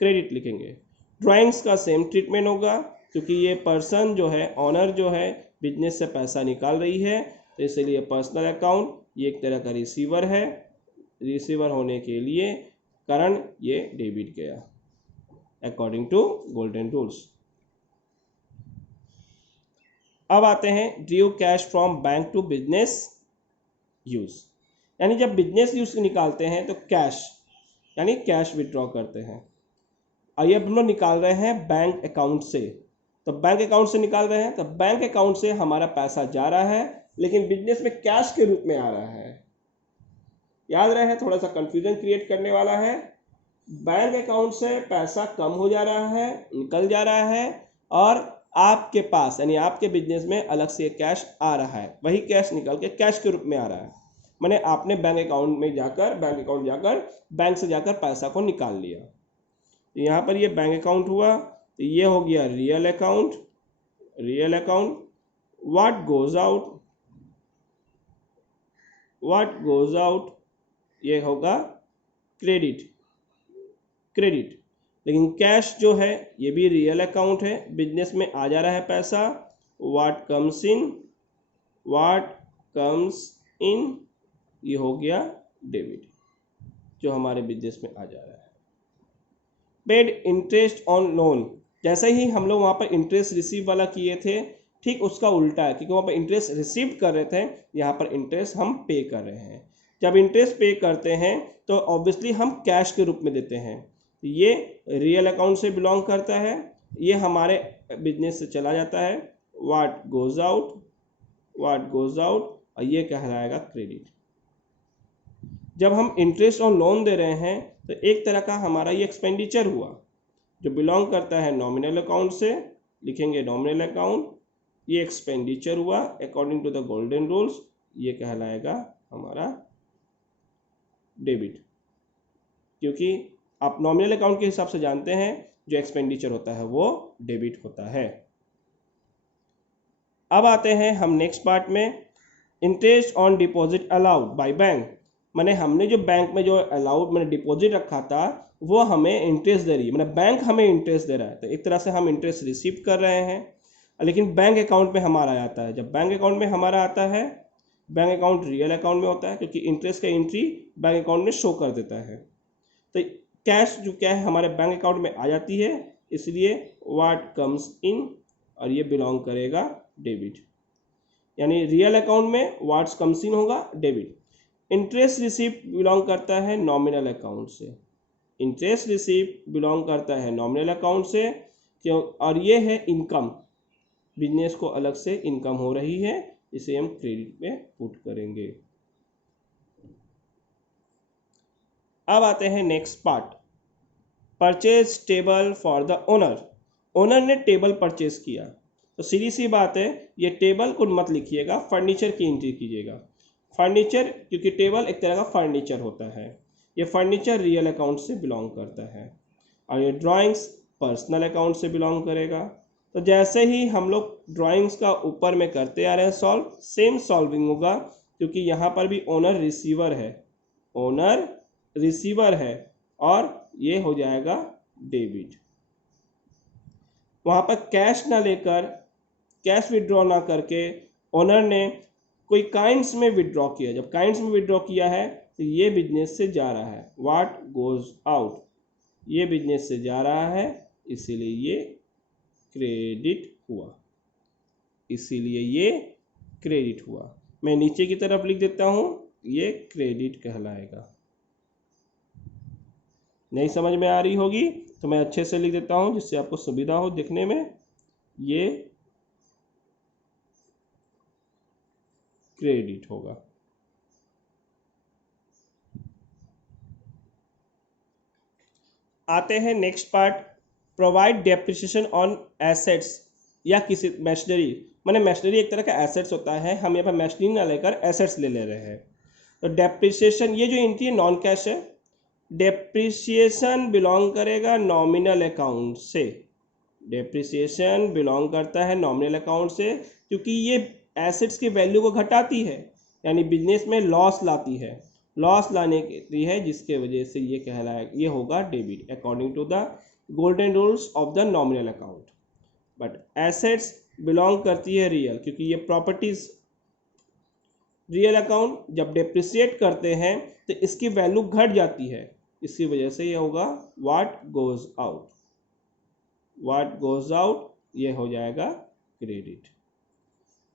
क्रेडिट लिखेंगे। ड्राइंग्स का सेम ट्रीटमेंट होगा क्योंकि ये पर्सन जो है ऑनर जो है बिजनेस से पैसा निकाल रही है तो इसलिए पर्सनल अकाउंट ये एक तरह का रिसीवर है, रिसीवर होने के लिए कारण ये डेबिट गया अकॉर्डिंग टू गोल्डन रूल्स। अब आते हैं drew cash from bank to business use, यानी जब बिजनेस यूज निकालते हैं तो कैश यानी कैश विड्रॉ करते हैं। आइए अब हम लोग निकाल रहे हैं बैंक अकाउंट से, तो बैंक अकाउंट से निकाल रहे हैं तो बैंक अकाउंट से हमारा पैसा जा रहा है लेकिन बिजनेस में कैश के रूप में आ रहा है। याद रहे थोड़ा सा कंफ्यूजन क्रिएट करने वाला है, बैंक अकाउंट से पैसा कम हो जा रहा है, निकल जा रहा है और आपके पास यानी आपके बिजनेस में अलग से कैश आ रहा है, वही कैश निकल के कैश के रूप में आ रहा है। मैंने आपने बैंक अकाउंट में जाकर बैंक से जाकर पैसा को निकाल लिया, तो यहाँ पर ये बैंक अकाउंट हुआ, तो ये हो गया real account, real account. What goes out, what goes out ये होगा क्रेडिट, क्रेडिट। लेकिन कैश जो है ये भी रियल अकाउंट है, बिजनेस में आ जा रहा है पैसा, what comes in, what comes इन ये हो गया डेबिट जो हमारे बिजनेस में आ जा रहा है। पेड इंटरेस्ट ऑन लोन, जैसे ही हम लोग वहाँ पर इंटरेस्ट रिसीव वाला किए थे ठीक उसका उल्टा है क्योंकि वहाँ पर इंटरेस्ट रिसीव कर रहे थे, यहाँ पर इंटरेस्ट हम पे कर रहे हैं। जब इंटरेस्ट पे करते हैं तो ऑब्वियसली हम कैश के रूप में देते हैं, ये रियल अकाउंट से बिलोंग करता है, ये हमारे बिजनेस से चला जाता है, what goes out, what goes out और ये कहलाएगा क्रेडिट। जब हम इंटरेस्ट ऑन लोन दे रहे हैं तो एक तरह का हमारा ये एक्सपेंडिचर हुआ जो बिलोंग करता है नॉमिनल अकाउंट से, लिखेंगे नॉमिनल अकाउंट। ये एक्सपेंडिचर हुआ according to the golden rules, ये कहलाएगा हमारा डेबिट, क्योंकि आप नॉमिनल अकाउंट के हिसाब से जानते हैं जो एक्सपेंडिचर होता है वो डेबिट होता है। अब आते हैं हम नेक्स्ट पार्ट में, interest on deposit allowed by bank. मैंने हमने जो बैंक में जो अलाउड मैंने डिपॉजिट रखा था वो हमें इंटरेस्ट दे रही है, मैंने बैंक हमें इंटरेस्ट दे रहा है, तो एक तरह से हम इंटरेस्ट रिसीव कर रहे हैं, लेकिन बैंक अकाउंट में हमारा आता है। जब बैंक अकाउंट में हमारा आता है, बैंक अकाउंट रियल अकाउंट में होता है क्योंकि इंटरेस्ट का एंट्री बैंक अकाउंट में शो कर देता है। तो कैश जो क्या है हमारे बैंक अकाउंट में आ जाती है, इसलिए व्हाट कम्स इन, और ये बिलोंग करेगा डेबिट, यानी रियल अकाउंट में व्हाट्स कम्स इन होगा डेबिट। इंटरेस्ट रिसीव बिलोंग करता है नॉमिनल अकाउंट से, इंटरेस्ट रिसीव बिलोंग करता है नॉमिनल अकाउंट से क्यों, और ये है इनकम, बिजनेस को अलग से इनकम हो रही है, इसे हम क्रेडिट में पुट करेंगे। अब आते हैं next part, purchase table for the owner. Owner ने टेबल परचेज किया, तो सीधी सी बात है ये टेबल को मत लिखिएगा, फर्नीचर की एंट्री कीजिएगा। फर्नीचर, क्योंकि टेबल एक तरह का फर्नीचर होता है, ये फर्नीचर रियल अकाउंट से बिलोंग करता है, और ये ड्राइंग्स पर्सनल अकाउंट से बिलोंग करेगा। तो जैसे ही हम लोग ड्राइंग्स का ऊपर में करते आ रहे हैं सॉल्व, सेम सॉल्विंग होगा, क्योंकि यहाँ पर भी ओनर रिसीवर है, ओनर रिसीवर है, और ये हो जाएगा डेबिट। वहाँ पर कैश ना लेकर, कैश विड्रॉ ना करके ओनर ने कोई काइंड्स में विड्रॉ किया, जब काइंड्स में विड्रॉ किया है तो ये बिजनेस से जा रहा है, व्हाट गोज आउट, ये बिजनेस से जा रहा है, इसीलिए ये क्रेडिट हुआ, इसीलिए ये क्रेडिट हुआ। मैं नीचे की तरफ लिख देता हूँ, ये क्रेडिट कहलाएगा। नहीं समझ में आ रही होगी तो मैं अच्छे से लिख देता हूँ जिससे आपको सुविधा हो दिखने में, ये क्रेडिट होगा। आते हैं next part, provide depreciation on assets या किसी मशीनरी। मैंने मशीनरी एक तरह का एसेट्स होता है, हम यहाँ पर मशीनरी ना लेकर एसेट्स ले रहे हैं। तो डेप्रिसिएशन, ये जो एंट्री है नॉन कैश है, डेप्रिसिएशन बिलोंग करेगा नॉमिनल अकाउंट से, डेप्रिसिएशन बिलोंग करता है नॉमिनल अकाउंट से, क्योंकि ये एसेट्स की वैल्यू को घटाती है, यानी बिजनेस में लॉस लाती है, लॉस लाने की है, जिसके वजह से ये कहलाए, ये होगा debit according to the golden rules of the nominal account. But assets belong करती है रियल, क्योंकि ये प्रॉपर्टीज रियल अकाउंट जब डेप्रिसिएट करते हैं तो इसकी वैल्यू घट जाती है, इसकी वजह से ये होगा what goes out, what goes out, ये हो जाएगा क्रेडिट।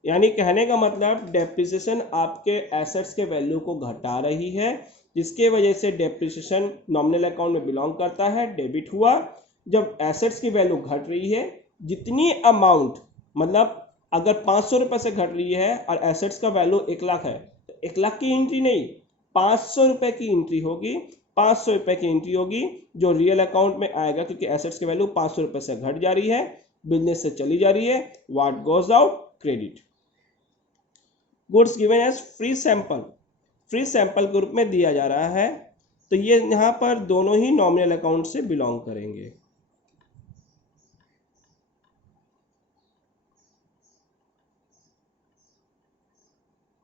यानी कहने का मतलब डेप्रिसिएशन आपके एसेट्स के वैल्यू को घटा रही है, जिसके वजह से डेप्रिसिएशन नॉमिनल अकाउंट में बिलोंग करता है, डेबिट हुआ। जब एसेट्स की वैल्यू घट रही है, जितनी अमाउंट, मतलब अगर 500 रुपये से घट रही है और एसेट्स का वैल्यू 1 लाख है, तो 1 लाख की एंट्री नहीं, 500 रुपये की एंट्री होगी, 500 रुपये की एंट्री होगी जो रियल अकाउंट में आएगा, क्योंकि एसेट्स की वैल्यू 500 रुपये से घट जा रही है, बिजनेस से चली जा रही है, what goes out credit. Goods given as free sample, free sample के रूप में दिया जा रहा है, तो ये यहाँ पर दोनों ही नॉमिनल अकाउंट से बिलोंग करेंगे।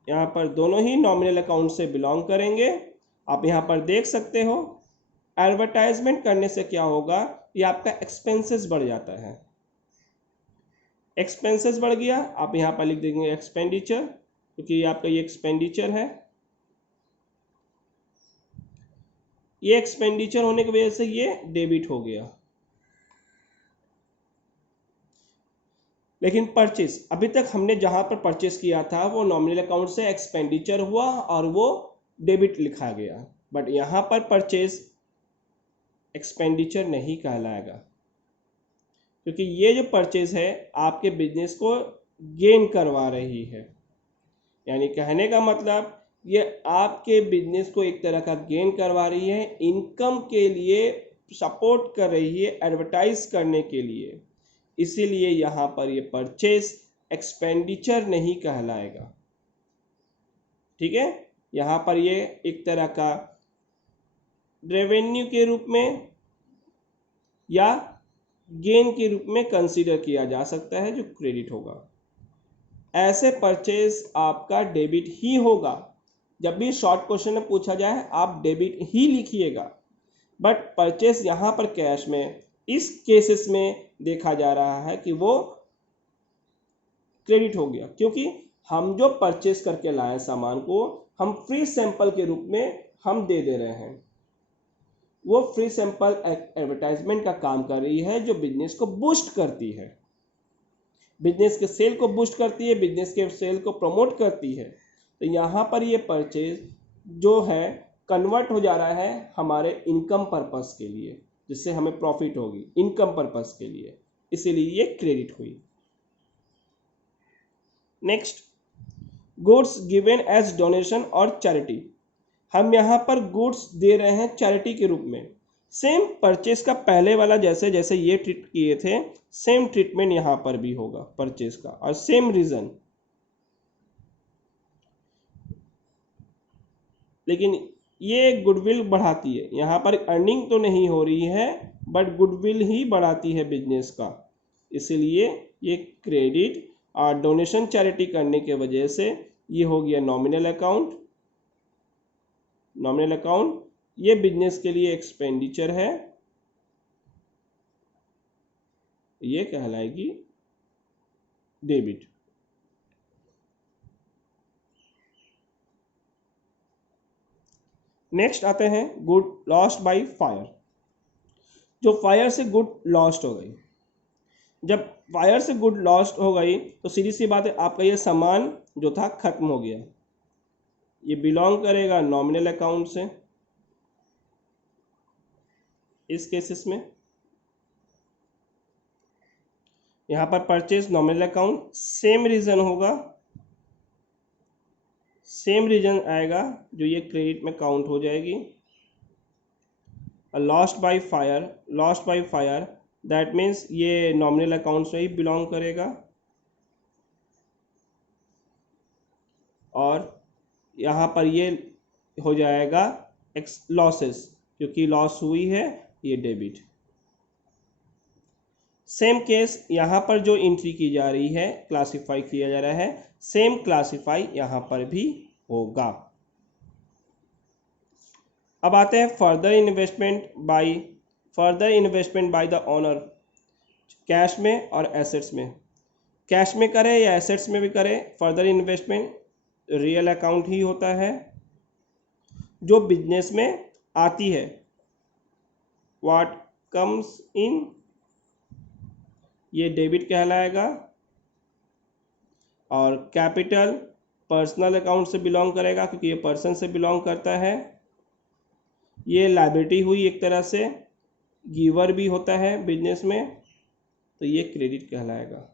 यहाँ पर दोनों ही नॉमिनल अकाउंट से बिलोंग करेंगे। आप यहाँ पर देख सकते हो, एडवर्टाइजमेंट करने से क्या होगा, ये आपका एक्सपेंसेस बढ़ जाता है, एक्सपेंसेस बढ़ गया, आप यहाँ पर लिख देंगे एक्सपेंडिचर, क्योंकि आपका ये एक्सपेंडिचर है, ये एक्सपेंडिचर होने की वजह से ये डेबिट हो गया। लेकिन परचेस, अभी तक हमने जहां पर परचेस किया था वो नॉमिनल अकाउंट से एक्सपेंडिचर हुआ और वो डेबिट लिखा गया, बट यहाँ पर परचेस एक्सपेंडिचर नहीं कहलाएगा, क्योंकि ये जो परचेज है आपके बिजनेस को गेन करवा रही है। यानी कहने का मतलब ये आपके बिजनेस को एक तरह का गेन करवा रही है, इनकम के लिए सपोर्ट कर रही है, एडवर्टाइज करने के लिए। इसीलिए यहाँ पर ये परचेस एक्सपेंडिचर नहीं कहलाएगा। ठीक है, यहाँ पर ये एक तरह का रेवेन्यू के रूप में या गेन के रूप में कंसीडर किया जा सकता है, जो क्रेडिट होगा। ऐसे परचेज आपका डेबिट ही होगा। जब भी शॉर्ट क्वेश्चन में पूछा जाए आप डेबिट ही लिखिएगा, बट परचेज यहाँ पर कैश में इस केसेस में देखा जा रहा है कि वो क्रेडिट हो गया, क्योंकि हम जो परचेज करके लाए सामान को हम फ्री सैंपल के रूप में हम दे रहे हैं। वो फ्री सैंपल एडवर्टाइजमेंट का काम कर रही है, जो बिजनेस को बूस्ट करती है, बिजनेस के सेल को बूस्ट करती है, बिजनेस के सेल को प्रमोट करती है। तो यहाँ पर ये परचेज जो है कन्वर्ट हो जा रहा है हमारे इनकम पर्पस के लिए, जिससे हमें प्रॉफिट होगी इनकम पर्पस के लिए, इसीलिए ये क्रेडिट हुई। Next, goods given as donation और चैरिटी। हम यहाँ पर गुड्स दे रहे हैं चैरिटी के रूप में। सेम परचेस का पहले वाला जैसे जैसे ये ट्रीट किए थे, सेम ट्रीटमेंट यहाँ पर भी होगा परचेस का, और सेम रीजन। लेकिन ये गुडविल बढ़ाती है, यहाँ पर अर्निंग तो नहीं हो रही है बट गुडविल ही बढ़ाती है बिजनेस का, इसीलिए ये क्रेडिट और डोनेशन चैरिटी करने के वजह से ये हो गया नॉमिनल अकाउंट। नॉमिनल अकाउंट ये बिजनेस के लिए एक्सपेंडिचर है, ये कहलाएगी डेबिट। नेक्स्ट आते हैं गुड लॉस्ट बाय फायर। जो फायर से गुड लॉस्ट हो गई, जब फायर से गुड लॉस्ट हो गई तो सीधी सी बात है आपका ये सामान जो था खत्म हो गया, ये बिलोंग करेगा नॉमिनल अकाउंट से। इस केसेस में यहाँ पर purchase nominal account, same reason होगा, सेम रीजन आएगा जो ये क्रेडिट में काउंट हो जाएगी। Lost by fire, lost by fire that means ये नॉमिनल अकाउंट से ही बिलोंग करेगा, और यहाँ पर ये हो जाएगा लॉसेस, क्योंकि लॉस हुई है ये डेबिट। सेम केस यहाँ पर जो एंट्री की जा रही है, क्लासिफाई किया जा रहा है, सेम क्लासिफाई यहाँ पर भी होगा। अब आते हैं further investment by the owner, cash में और एसेट्स में। कैश में करें या एसेट्स में भी करें, फर्दर इन्वेस्टमेंट रियल अकाउंट ही होता है, जो बिजनेस में आती है। व्हाट कम्स इन, ये डेबिट कहलाएगा, और कैपिटल पर्सनल अकाउंट से बिलोंग करेगा, क्योंकि ये पर्सन से बिलोंग करता है। ये लायबिलिटी हुई एक तरह से, गिवर भी होता है बिजनेस में, तो ये क्रेडिट कहलाएगा।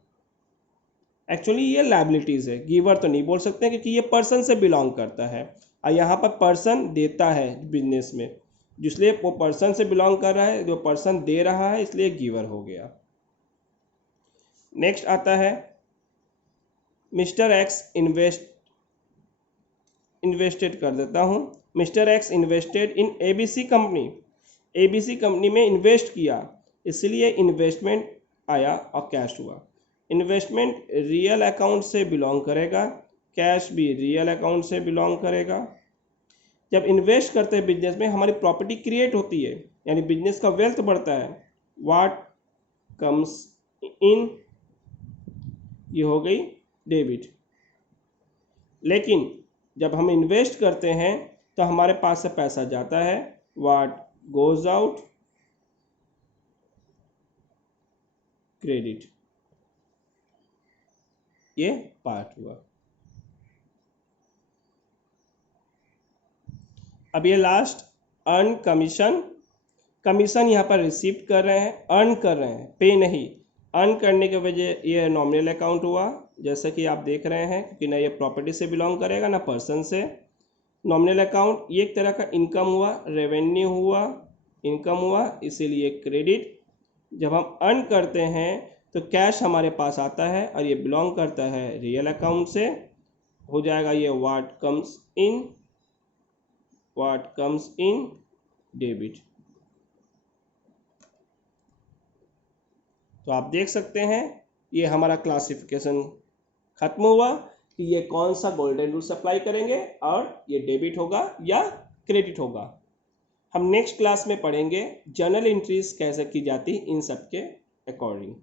एक्चुअली ये लायबिलिटीज़ है, गिवर तो नहीं बोल सकते क्योंकि ये पर्सन से बिलोंग करता है, और यहाँ पर पर्सन देता है बिजनेस में, जिसलिए वो पर्सन से बिलोंग कर रहा है, जो पर्सन दे रहा है, इसलिए गिवर हो गया। नेक्स्ट आता है मिस्टर एक्स इन्वेस्टेड कर देता हूँ। Mister x invested in ABC company, ABC company में इन्वेस्ट किया, इसलिए इन्वेस्टमेंट आया और कैश हुआ। इन्वेस्टमेंट रियल अकाउंट से बिलोंग करेगा, कैश भी रियल अकाउंट से बिलोंग करेगा। जब इन्वेस्ट करते हैं बिजनेस में, हमारी प्रॉपर्टी क्रिएट होती है, यानी बिजनेस का वेल्थ बढ़ता है। व्हाट कम्स इन, ये हो गई डेबिट। लेकिन जब हम इन्वेस्ट करते हैं तो हमारे पास से पैसा जाता है, व्हाट गोज आउट, क्रेडिट। ये पार्ट हुआ। अब ये लास्ट अर्न कमीशन, कमीशन यहाँ पर रिसीव कर रहे हैं, अर्न कर रहे हैं, पे नहीं। अर्न करने के वजह ये नॉमिनल अकाउंट हुआ, जैसा कि आप देख रहे हैं, क्योंकि ना ये प्रॉपर्टी से बिलोंग करेगा ना पर्सन से। नॉमिनल अकाउंट ये एक तरह का इनकम हुआ, रेवेन्यू हुआ, इनकम हुआ, इसीलिए क्रेडिट। जब हम अर्न करते हैं तो कैश हमारे पास आता है और ये बिलोंग करता है रियल अकाउंट से, हो जाएगा ये व्हाट कम्स इन डेबिट। तो आप देख सकते हैं ये हमारा क्लासिफिकेशन खत्म हुआ कि ये कौन सा गोल्डन रूल्स अप्लाई करेंगे और ये डेबिट होगा या क्रेडिट होगा। हम नेक्स्ट क्लास में पढ़ेंगे जर्नल एंट्रीज कैसे की जाती इन सब के अकॉर्डिंग।